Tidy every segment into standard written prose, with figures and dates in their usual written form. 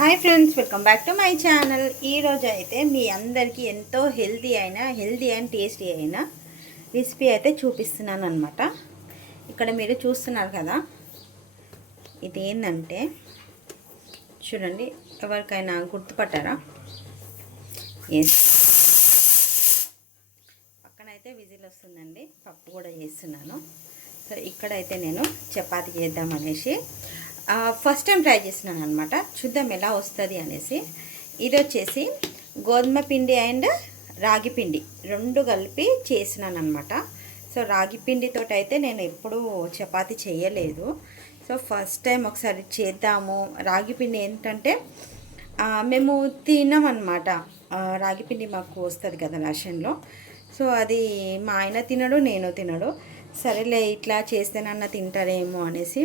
Hi friends, welcome back to my channel. ఈరోజు అయితే మీ అందరికీ ఎంతో హెల్తీ అండ్ టేస్టీ అయిన రెసిపీ అయితే చూపిస్తున్నాను అనమాట. ఇక్కడ మీరు చూస్తున్నారు కదా, ఇది ఏంటంటే చూడండి, ఎవరికైనా గుర్తుపట్టారా? ఎస్, పక్కనైతే విజిల్ వస్తుందండి. పప్పు కూడా చేస్తున్నాను. సో ఇక్కడైతే నేను చపాతీ చేద్దామనేసి ఫస్ట్ టైం ట్రై చేసినాను అనమాట. చూద్దాం ఎలా వస్తుంది అనేసి. ఇది వచ్చేసి గోధుమ పిండి అండ్ రాగి పిండి రెండు కలిపి చేసినాను అనమాట. సో రాగి పిండితో అయితే నేను ఎప్పుడూ చపాతీ చేయలేదు. సో ఫస్ట్ టైం ఒకసారి చేద్దాము. రాగి పిండి ఏంటంటే మేము తినమన్నమాట. రాగి పిండి మాకు వస్తుంది కదా రేషన్లో. సో అది మా ఆయన తినడు, నేను తినడు. సరేలే ఇట్లా చేస్తేనన్నా తింటారేమో అనేసి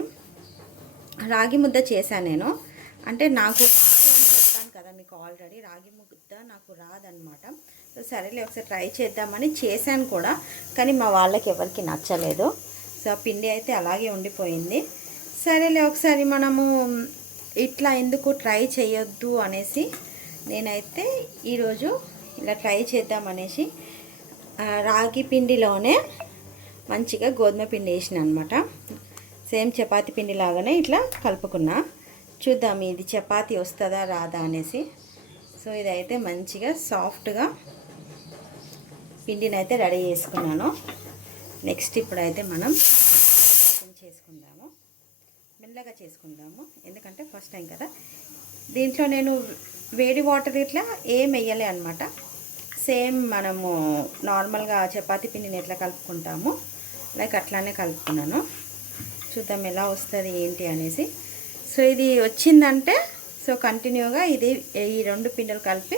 రాగి ముద్ద చేశాను నేను. అంటే నాకు రాదు అని చెప్తాను కదా మీకు ఆల్రెడీ, రాగి ముద్ద నాకు రాదనమాట. సో సరేలే ఒకసారి ట్రై చేద్దామని చేశాను కూడా, కానీ మా వాళ్ళకి ఎవరికి నచ్చలేదు. సో పిండి అయితే అలాగే ఉండిపోయింది. సరేలే ఒకసారి మనము ఇట్లా ఎందుకు ట్రై చేయొద్దు అనేసి నేనైతే ఈరోజు ఇలా ట్రై చేద్దామనేసి రాగి పిండిలోనే మంచిగా గోధుమ పిండి వేసిన అనమాట. సేమ్ చపాతీ పిండి లాగానే ఇట్లా కలుపుకున్నా. చూద్దాం ఇది చపాతీ వస్తుందా రాదా అనేసి. సో ఇదైతే మంచిగా సాఫ్ట్గా పిండిని అయితే రెడీ చేసుకున్నాను. నెక్స్ట్ ఇప్పుడైతే మనం చపాతీని చేసుకుందాము. మెల్లగా చేసుకుందాము, ఎందుకంటే ఫస్ట్ టైం కదా. దీంట్లో నేను వేడి వాటర్ ఇట్లా ఏం వేయలే అనమాట. సేమ్ మనము నార్మల్గా చపాతీ పిండిని ఎట్లా కలుపుకుంటామో లైక్ అట్లానే కలుపుకున్నాను. చూద్దాం ఎలా వస్తుంది ఏంటి అనేసి. సో ఇది వచ్చిందంటే సో కంటిన్యూగా ఈ రెండు పిండిలు కలిపి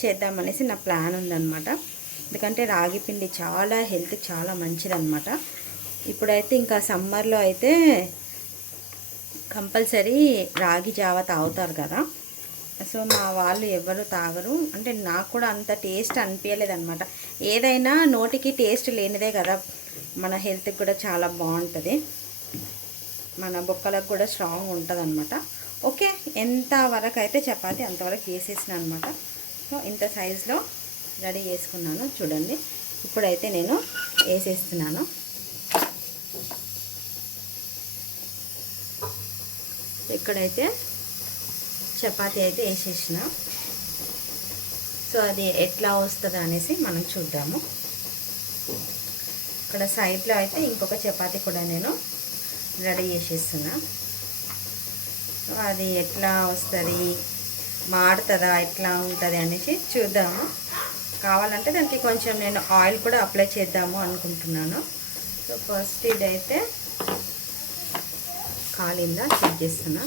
చేద్దామనేసి నా ప్లాన్ ఉందన్నమాట. ఎందుకంటే రాగి పిండి చాలా హెల్త్ చాలా మంచిదన్నమాట. ఇప్పుడైతే ఇంకా సమ్మర్లో అయితే కంపల్సరీ రాగి జావ తాగుతారు కదా. సో మా వాళ్ళు ఎవరు తాగరు. అంటే నాకు కూడా అంత టేస్ట్ అనిపించలేదు అనమాట. ఏదైనా నోటికి టేస్ట్ లేనిదే కదా మన హెల్త్కి కూడా చాలా బాగుంటుంది, మన బొక్కలకు కూడా స్ట్రాంగ్ ఉంటుంది అనమాట. ఓకే, ఎంత వరకు అయితే చపాతీ అంతవరకు చేసేసిన అనమాట. సో ఇంత సైజులో రెడీ చేసుకున్నాను. చూడండి, ఇప్పుడైతే నేను వేసేస్తున్నాను. ఇక్కడైతే చపాతీ అయితే వేసేసిన. సో అది ఎట్లా వస్తుంది అనేసి మనం చూద్దాము. ఇక్కడ సైడ్లో అయితే ఇంకొక చపాతీ కూడా నేను రెడీ చేసేస్తున్నా. అది ఎట్లా వస్తుంది, మాడుతుందా, ఎట్లా ఉంటుంది అనేసి చూద్దాము. కావాలంటే దానికి కొంచెం నేను ఆయిల్ కూడా అప్లై చేద్దాము అనుకుంటున్నాను. సో ఫస్ట్ ఇదైతే కాలిందా చెక్ చేస్తున్నా.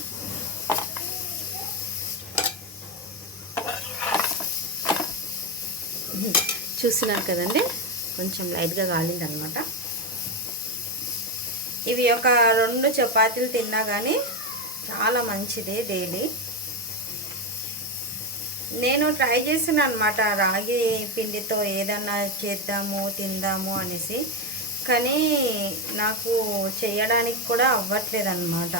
చూస్తున్నారు కదండి, కొంచెం లైట్గా కాలిందనమాట. ఇవి ఒక 2 చపాతీలు తిన్నా కానీ చాలా మంచిది డైలీ. నేను ట్రై చేసిన అనమాట రాగి పిండితో ఏదన్నా చేద్దాము తిందాము అనేసి, కానీ నాకు చేయడానికి కూడా అవ్వట్లేదు అనమాట.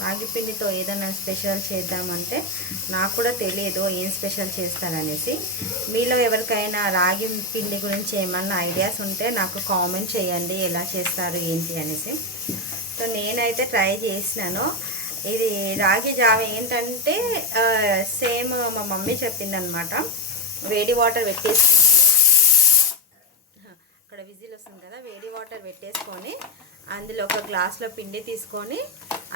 రాగి పిండితో ఏదైనా స్పెషల్ చేద్దామంటే నాకు కూడా తెలియదు ఏం స్పెషల్ చేస్తారనేసి. మీలో ఎవరికైనా రాగి పిండి గురించి ఏమన్నా ఐడియాస్ ఉంటే నాకు కామెంట్ చేయండి, ఎలా చేస్తారు ఏంటి అనేసి. సో నేనైతే ట్రై చేసినాను. ఇది రాగి జావ ఏంటంటే సేమ్ మా మమ్మీ చెప్పిందనమాట. వేడి వాటర్ పెట్టేసి, అక్కడ విజిల్ వస్తుంది కదా, వేడి వాటర్ పెట్టేసుకొని అందులో ఒక గ్లాస్లో పిండి తీసుకొని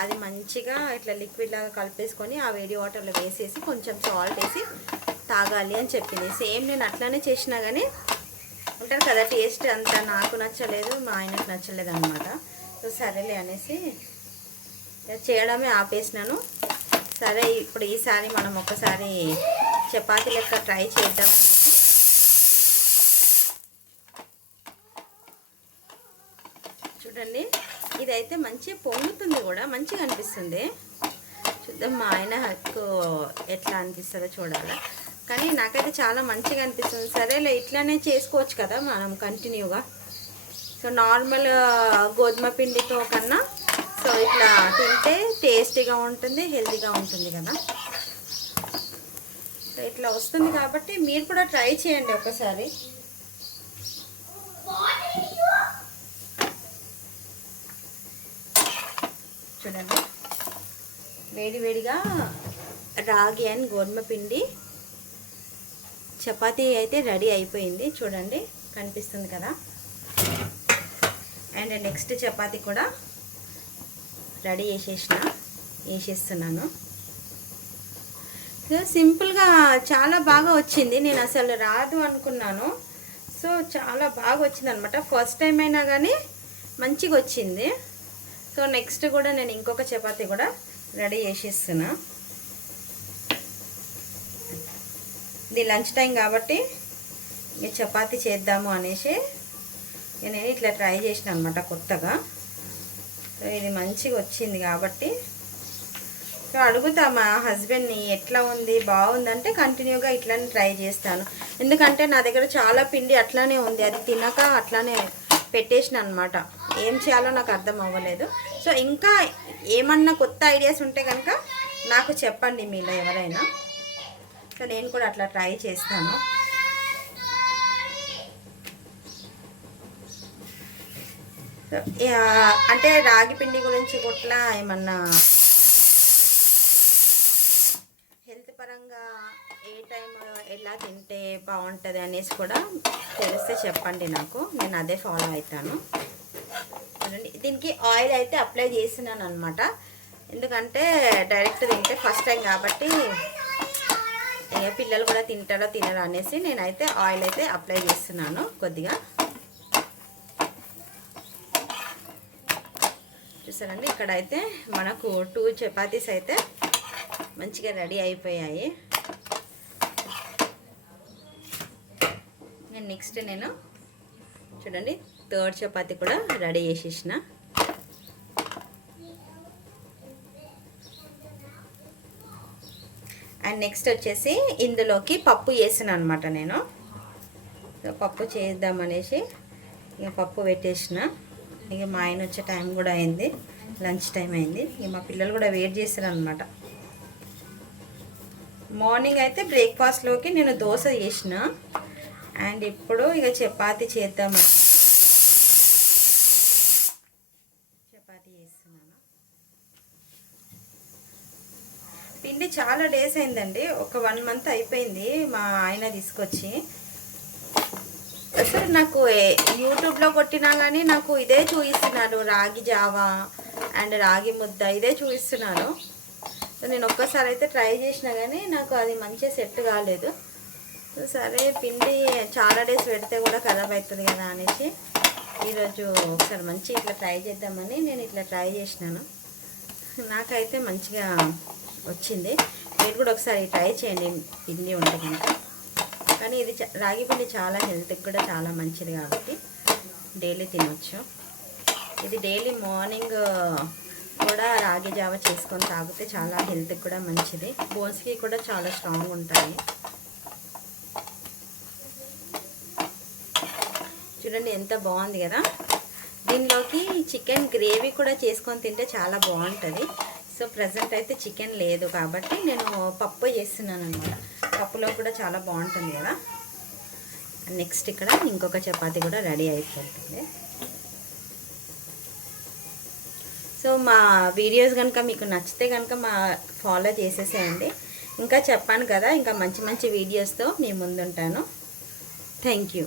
అది మంచిగా ఇట్లా లిక్విడ్ లాగా కలిపేసుకొని ఆ వేడి వాటర్లో వేసేసి కొంచెం సాల్ట్ వేసి తాగాలి అని చెప్పింది. సేమ్ నేను అట్లానే చేసినా కానీ ఉంటారు కదా, టేస్ట్ అంతా నాకు నచ్చలేదు, మా ఆయనకు నచ్చలేదు అనమాట. సో సరేలే అనేసి చేయడమే ఆపేసినాను. సరే ఇప్పుడు ఈసారి మనం ఒకసారి చపాతీ లెక్క ట్రై చేద్దాం అనేసి చూడండి. ఇదైతే మంచిగా పొంగుతుంది కూడా, మంచిగా అనిపిస్తుంది. చూద్దాం మా ఆయన హక్కు ఎట్లా అనిపిస్తుందో చూడాలి. కానీ నాకైతే చాలా మంచిగా అనిపిస్తుంది. సరేలే ఇట్లానే చేసుకోవచ్చు కదా మనం కంటిన్యూగా. సో నార్మల్ గోధుమ పిండితో కన్నా సో ఇట్లా తింటే టేస్టీగా ఉంటుంది, హెల్తీగా ఉంటుంది కదా. సో ఇట్లా వస్తుంది కాబట్టి మీరు కూడా ట్రై చేయండి ఒకసారి. చూడండి, వేడివేడిగా రాగి అండ్ గోధుమ పిండి చపాతీ అయితే రెడీ అయిపోయింది. చూడండి, కనిపిస్తుంది కదా. అండ్ నెక్స్ట్ చపాతీ కూడా రెడీ వేసేస్తున్నాను. సింపుల్గా చాలా బాగా వచ్చింది. నేను అసలు రాదు అనుకున్నాను. సో చాలా బాగా వచ్చింది అనమాట. ఫస్ట్ టైం అయినా కానీ మంచిగా వచ్చింది. సో నెక్స్ట్ కూడా నేను ఇంకొక చపాతీ కూడా రెడీ చేసేస్తున్నా. ఇది లంచ్ టైం కాబట్టి ఇక చపాతీ చేద్దాము అనేసి నేను ఇట్లా ట్రై చేసిన అనమాట కొత్తగా. సో ఇది మంచిగా వచ్చింది కాబట్టి సో అడుగుతా మా హస్బెండ్ని ఎట్లా ఉంది, బాగుందంటే కంటిన్యూగా ఇట్లానే ట్రై చేస్తాను. ఎందుకంటే నా దగ్గర చాలా పిండి అట్లానే ఉంది, అది తినక అట్లానే పెట్టేసిన అనమాట. ఏం చేయాలో నాకు అర్థం అవ్వలేదు. సో ఇంకా ఏమన్నా కొత్త ఐడియాస్ ఉంటే కనుక నాకు చెప్పండి మీలో ఎవరైనా. సో నేను కూడా అట్లా ట్రై చేస్తాను. అంటే రాగి పిండి గురించి కూడా ఏమన్నా హెల్త్ పరంగా ఏ టైం ఎలా తింటే బాగుంటుంది అనేసి కూడా తెలిస్తే చెప్పండి నాకు, నేను అదే ఫాలో అవుతాను. దీనికి ఆయిల్ అయితే అప్లై చేసినాను అనమాట. ఎందుకంటే డైరెక్ట్ తింటే ఫస్ట్ టైం కాబట్టి పిల్లలు కూడా తింటారో తినరో అనేసి నేనైతే ఆయిల్ అయితే అప్లై చేస్తున్నాను కొద్దిగా. చూసారండి, ఇక్కడైతే మనకు 2 చపాతీస్ అయితే మంచిగా రెడీ అయిపోయాయి. నెక్స్ట్ నేను చూడండి 3rd చపాతీ కూడా రెడీ చేసేసిన. అండ్ నెక్స్ట్ వచ్చేసి ఇందులోకి పప్పు వేసిన అనమాట. నేను పప్పు చేద్దామనేసి ఇక పప్పు పెట్టేసిన. ఇక మా ఆయన వచ్చే టైం కూడా అయింది, లంచ్ టైం అయింది. ఇక మా పిల్లలు కూడా వెయిట్ చేస్తారు అనమాట. మార్నింగ్ అయితే బ్రేక్ఫాస్ట్లోకి నేను దోశ చేసిన. అండ్ ఇప్పుడు ఇక చపాతీ చేద్దామని చపాతీ చేస్తున్నాను. పిండి చాలా డేస్ అయిందండి, ఒక 1 మంత్ అయిపోయింది మా ఆయన తీసుకొచ్చి. అసలు నాకు యూట్యూబ్లో కొట్టినా కానీ నాకు ఇదే చూపిస్తున్నారు, రాగి జావా అండ్ రాగి ముద్ద ఇదే చూపిస్తున్నారు. నేను ఒక్కసారి అయితే ట్రై చేసినా కానీ నాకు అది మంచిగా సెట్ కాలేదు. సరే పిండి చాలా డేస్ పెడితే కూడా ఖరాబ్ అవుతుంది కదా అనేసి ఈరోజు ఒకసారి మంచి ఇట్లా ట్రై చేద్దామని నేను ఇట్లా ట్రై చేసినాను. నాకైతే మంచిగా వచ్చింది. మీరు కూడా ఒకసారి ట్రై చేయండి పిండి ఉంటే కనుక. కానీ ఇది రాగి పిండి చాలా హెల్త్కి కూడా చాలా మంచిది కాబట్టి డైలీ తినొచ్చు. ఇది డైలీ మార్నింగ్ కూడా రాగి జావ చేసుకొని తాగితే చాలా హెల్త్కి కూడా మంచిది, బోన్స్కి కూడా చాలా స్ట్రాంగ్ ఉంటాయి. చూడండి ఎంత బాగుంది కదా. దీనిలోకి చికెన్ గ్రేవీ కూడా చేసుకొని తింటే చాలా బాగుంటుంది. సో ప్రజెంట్ అయితే చికెన్ లేదు కాబట్టి నేను పప్పు చేస్తున్నాను అనమాట. పప్పులో కూడా చాలా బాగుంటుంది కదా. నెక్స్ట్ ఇక్కడ ఇంకొక చపాతీ కూడా రెడీ అయిపోతుంది. సో మా వీడియోస్ కనుక మీకు నచ్చితే కనుక ఫాలో చేసేసేయండి. ఇంకా చెప్పాను కదా, ఇంకా మంచి మంచి వీడియోస్తో మీ ముందుంటాను. Thank you.